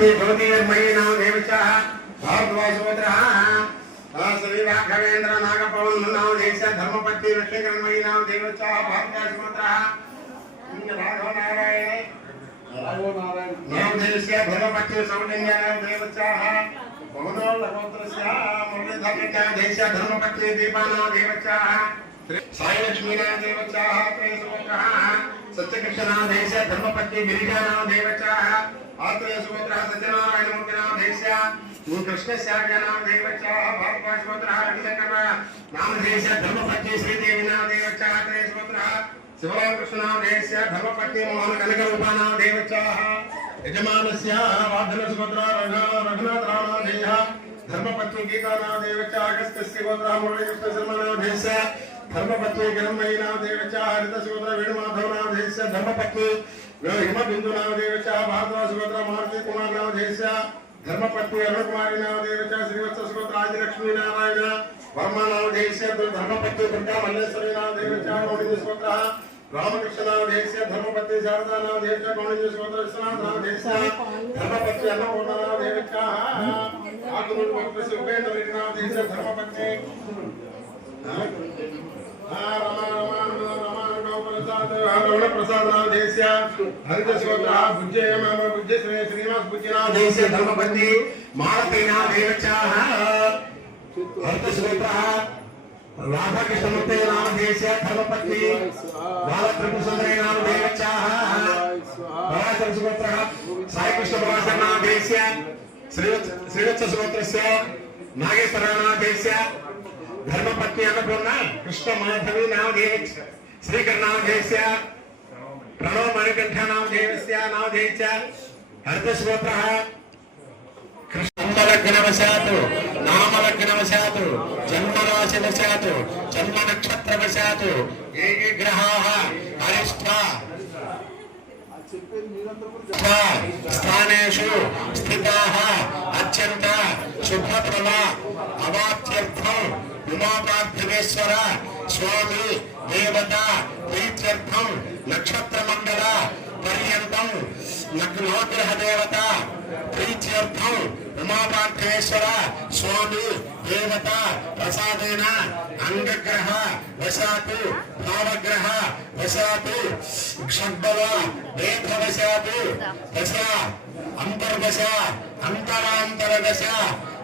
धर्मपत्नी ज्योतिर्मयी नाम देवचाः भारद्वाजपुत्रः श्री राघवेंद्र नागपवन नाम देश धर्मपत्नी ऋषिकरणमयी नाम देवचाः भारद्वाजपुत्रः राघव नारायण नाम देश धर्मपत्नी सौजन्य नाम देवचाः बहुदोलहोत्रस्य मुरलीधरस्य देश धर्मपत्नी दीपा नाम देवचाः साईलक्ष्मीनां देवत्याः प्रेयसुमग्रः सत्यकृष्णनामधेश धर्मपत्नी गिरिजानां देवत्याः आत्रेयसुमग्रः सत्यनारायणमूर्तिनामधेश श्रीकृष्णस्यार्जनां देवत्याः भारतपाशुमग्रः रविशङ्करः नामधेश धर्मपत्नी श्रीदेवीनां देवत्याः आत्रेयसुमग्रः शिवरामकृष्णनामधेश धर्मपत्नी मोहनकनकरूपानां देवत्याः यजमानस्याः वार्धनसुभद्रा रघुनाथरामाधेयः धर्मपत्नी गीतानां देवत्याः अगस्त्यस्य गोत्रामुरळीकृष्णशर्मनामधेश ధర్మపత్ని గణమయీనాథేవచ హరితసుగత వేణుమాధవనాథేశ ధర్మపత్ని హిమబిందునాథేవచ భారతసుగత మారుతి కుమారనాథేశ ధర్మపత్ని అరుణకుమారినాథేవచ శ్రీవత్ససుగత రాజలక్ష్మీనారాయణ వర్మనాథేశ ధర్మపత్ని దుర్గా మల్లేశ్వరీనాథేవచ గౌణీసుగత రామకృష్ణనాథేశ ధర్మపత్ని శారదానాథేవచ గౌణీసుగత విశ్వనాథనాథేశ ధర్మపత్ని అన్నపూర్ణనాథేవచ ఆకుమూర్తి సుబ్బేంద్రనాథేశ ధర్మపత్ని प्रसादाधेश्य ధర్మపత్ని అన్నపూర్ణ కృష్ణ మాధవి నామధేయ శ్రీకరనామధేయస్య ప్రణవ మణికంఠ నామధేయ నామధేయ అర్ధశ్రోత్ర కృష్ణలగ్నవశాత్ నామలగ్నవశాత్ జన్మరాశివశాత్ జన్మ నక్షత్రవశాత్ ఏ ఏ స్థానేషు అత్యంత శుభప్రభ అవాత్యర్థం ఉమాపార్థివేశ్వర స్వామి దేవత ప్రీత్యర్థం నక్షత్ర మండల పర్యంతం నవగ్రహ దేవత ప్రీత్యర్థం ఉమాపార్థివేశ్వర స్వామి దేవత ప్రసాదేన అంగగ్రహ వశాతు భావగ్రహ వశాతు క్షబ్బల వేద వశాతు దశ అంతర్దశ అంతరాంతర దశ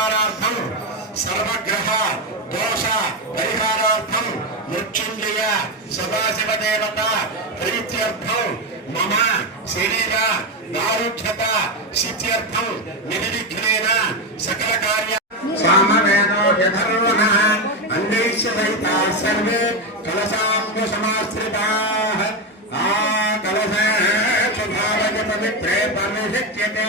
పరిహారార్థం సర్వగ్రహ దోష పరిహారార్థం మృత్యుంజయ సదాశివ దేవత ప్రీత్యర్థం మమ శరీర దారుఢ్యత సిద్ధ్యర్థం నిర్విఘ్నేన సకల కార్య సామవేదో యథర్వణః అంగైశ్య సహితా సర్వే కలశాంబు సమాశ్రితాః ఆ కలశేషు భావజ పవిత్రే పరిషిచ్యతే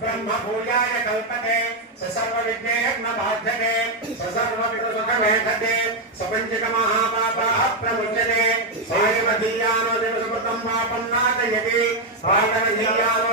ब्रह्म भूयाय कल्पते, स सर्व विघ्नेभ्य बाध्यते सर्व सुख वेधते सपंचक महापापाः प्रमुच्यते। स्वयं धीयानो पापं नाशयति स्वायं धीयानो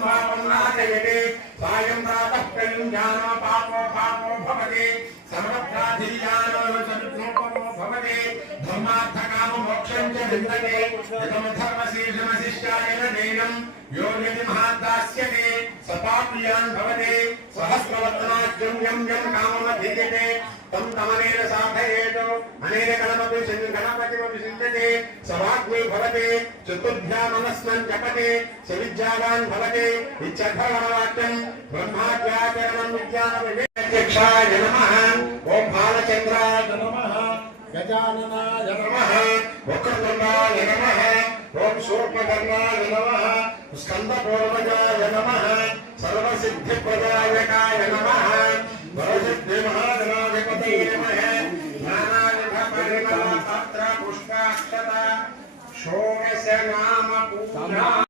पापं नाशयति स्वयं प्रातः कलिं ज्ञानो पापो पापो भवति। సర్వత్రాధియానో సంక్షోభమో భవతి ధర్మార్థకామ మోక్షం చ విందనే యతమ ధర్మశీర్షమశిష్టాయన నేనం యో యది మహాదాస్యతే సపాప్రియాన్ భవతి సహస్రవత్నాజ్యం యం యం కామమధిగతే తం తమనేన సాధయేతు అనేన గణపతి గణపతిమపి సిద్ధతే సమాగ్ని భవతే చతుర్భ్యా మనస్మన్ జపతే సవిద్యావాన్ భవతే ఇచ్చర్థవాక్యం బ్రహ్మాద్యాచరణం విజ్ఞాన వివేక్షాయ रामचंद्राय नमः। गजाननाय नमः। मुकुंदनाय नमः। ओम सूर्यवर्णाय नमः। स्कंदपूर्वजाय नमः। सर्वसिद्धिप्रदायकाय नमः। भवसिद्धि महागणाधिपतये नमः। नानाविधपरिणामपात्र पुष्पाक्षता शोणस्य नाम पूजा।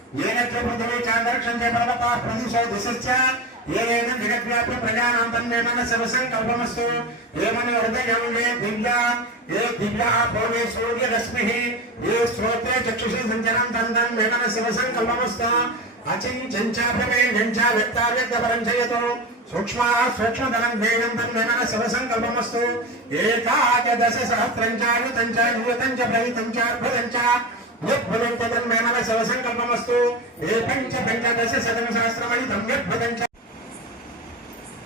पृथिवी चान्तरिक्षं च पर्वताः प्रदिशो दिशश्च येन जगद्व्याप्य प्रजानां तन्मे मनः संकल्पमस्तु ये मन हृदयं ये दिव्या ये दिव्याः भोगे सूर्यरश्मिः ये श्रोत्रे चक्षुषि सञ्चरं तं तन्मे मनः संकल्पमस्तु अचिञ्चञ्चाभ्यमेञ्च व्यक्ताव्यक्तपरं च यतो सूक्ष्माः सूक्ष्मधनं ध्येयं तन्मे मनः सर्वसङ्कल्पमस्तु एकादशसहस्रं चायुतं च युवतं च प्रयुतं च अर्भुतं च యద్భుతం శివసంకల్పమస్తు. ఏ పంచ పంచదశ శతం సహస్రమణితం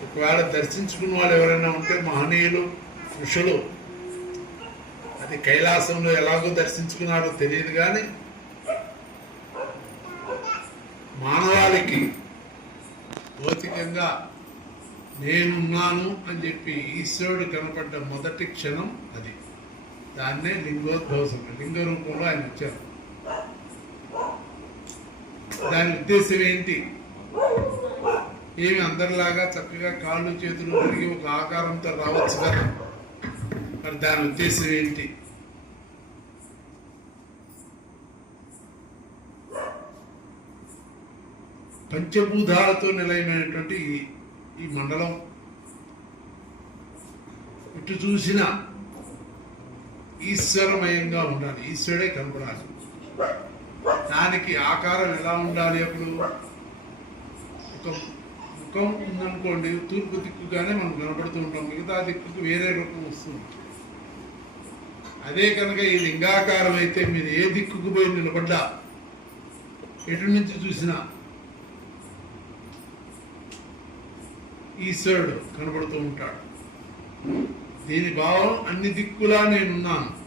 ఒకవేళ దర్శించుకున్న వాళ్ళు ఎవరైనా ఉంటే మహనీయులు ఋషులు అది కైలాసంలో ఎలాగో దర్శించుకున్నారో తెలియదు కానీ మానవాళికి భౌతికంగా నేనున్నాను అని చెప్పి ఈశ్వరుడు కనపడ్డ మొదటి క్షణం అది. దాన్నే లింగోద్భవసం లింగ రూపంలో ఆయన వచ్చారు దాని ఉద్దేశం ఏంటి? ఏమి అందరిలాగా చక్కగా కాళ్ళు చేతులు పెరిగి ఒక ఆకారంతో రావచ్చు కదా? మరి దాని ఉద్దేశం ఏంటి? పంచభూతాలతో నిలయమైనటువంటి ఈ ఈ మండలం ఇటు చూసిన ఈశ్వరమయంగా ఉండాలి. ఈశ్వరుడే కనపడాలి. దానికి ఆకారం ఎలా ఉండాలి అప్పుడు? ఒక ముఖం ఉందనుకోండి తూర్పు దిక్కుగానే మనం కనపడుతూ ఉంటాం. మిగతా దిక్కుకు వేరే రూపం వస్తుంది. అదే కనుక ఈ లింగాకారం అయితే మీరు ఏ దిక్కుకు పోయి నిలబడ్డా ఎటు నుంచి చూసినా ఈశ్వరుడు కనబడుతూ ఉంటాడు. దీని భావం అన్ని దిక్కులా నేనున్నాను.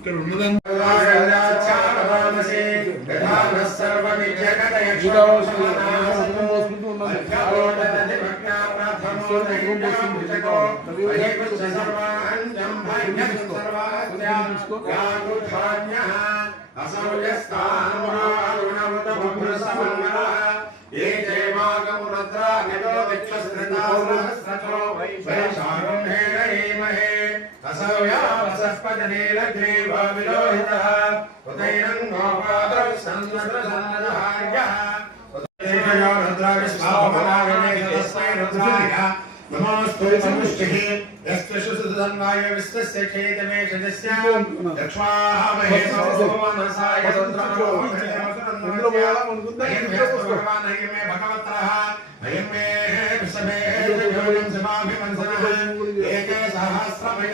ఇక్కడ ఉన్నదంతా ఏ జయమాగముద్రా నిజో విశ్వస్ృతాసహస్రతో వైశాఖేణ హేమహే असव्यावसस्पजनेलग्रेव विलोहितः उदैनन्नोपादौ सन्नद्रसन्नदहार्यः उदैनयो रुद्राविष्मावनागमेतस्मै रुद्राय नमोऽस्तु समुष्टिः यस्त्विषु सुदन्नाय विश्वस्य खेतमे शजस्य लक्ष्मामहे मनसाय भगवान् अयमे भगवत्रः। अयमे विषमे समाभिमन्सनः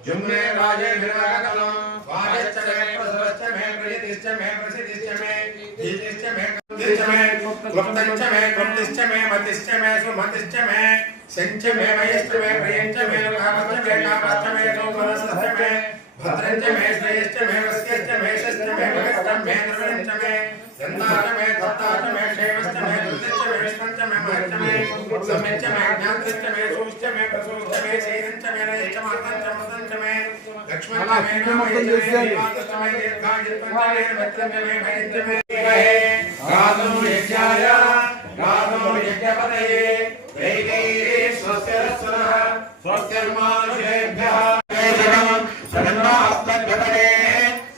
సహస్రమయుతం మాసామృత్యోర్గాయ హంతమే సామ్యజ్ఞస్య మాయయా సర్వానవయజామహే ఉచ్చమే స్వాహా ఉచ్చయే స్వాహా ప్రాణానాం గ్రంథిన సర్వమాం సర్వః దేవాన్యేనాప్యాయ స్వాత్మారుద్రాయ విష్ణవే ఉచ్చర్మే భాహి సర్వోపమృత్యుర్నస్య కాయవర్ధతాం దీర్ఘమాయుః అగ్నా విష్ణోదరోషసేమావర్ధన్ను హామినః జుమ్నే రాజే విరాగకలం వాజశ్చ మే ప్రసవశ్చ మే ప్రియతిశ్చ మే ప్రసిద్ధిశ్చ మే ధీతిశ్చ మే కృతిశ్చ మే క్లుప్తంచ మే క్లుప్తిశ్చ మే మతిశ్చ మే సుమతిశ్చ मे महच्च मे सम्यच्च मे ज्ञानश्च मे सुश्च मे प्रसुश्च मे शेषञ्च मे नयश्च मातञ्च मृतञ्च मे लक्ष्मणा मे नमश्च मे मातश्च मे दीर्घायुत्पञ्च मे भद्रञ्च मे भयञ्च मे विमहे गातो यज्ञाय गातो यज्ञपतये दैवैरे स्वस्य रत्नः स्वस्यर्मानुषेभ्यः जगम् जगन्मात्मघटने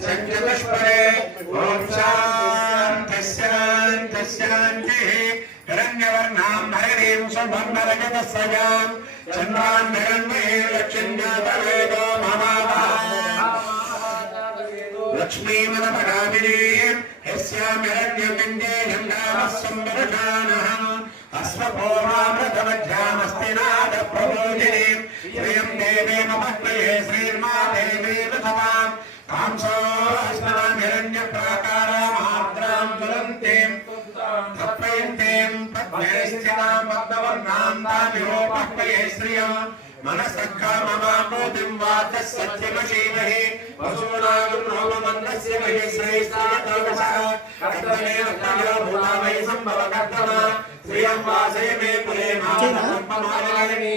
सञ्जतश्वरे ॐ शान्तिः शान्तिः హిరణ్యవర్ణాం హరిణీం శుభం నరగతస్రజాం చంద్రాం హిరణ్మయే లక్ష్మీజాతవేదో లక్ష్మీమనపరామినే యస్యామిరణ్యమిందేయం నామः సంవృషానః అశ్వపూర్వామృతమధ్యామస్తి నాద ప్రబోధిని శ్రియం దేవే మమహ్మయే శ్రీర్మా దేవే విధవాం కాంసో అస్మనామిరణ్య ప్రాకారామార్ద్రాం योर्नान्दानिरोपक्कये श्रियम् मनसक्कामवामोदिं वाचः सत्यमशीमहि वसूनागं रोममन्दस्य महि श्रेष्ठातलवशः कर्तने रत्नयो भूतामहि सम्भव कर्तमा श्रियं वासय मे पुरे मातकम्पमानायिनि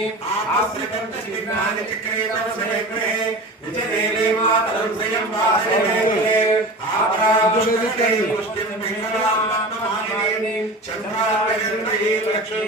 आश्रकन्तश्चिह्नानि चक्रे तव सहेग्रहे निजमेले मातरं श्रियं वासय मे पुरे आपरादुष्कृते पुष्टिं पिङ्गलां पद्ममाय చంద్రాయ లక్ష్మీ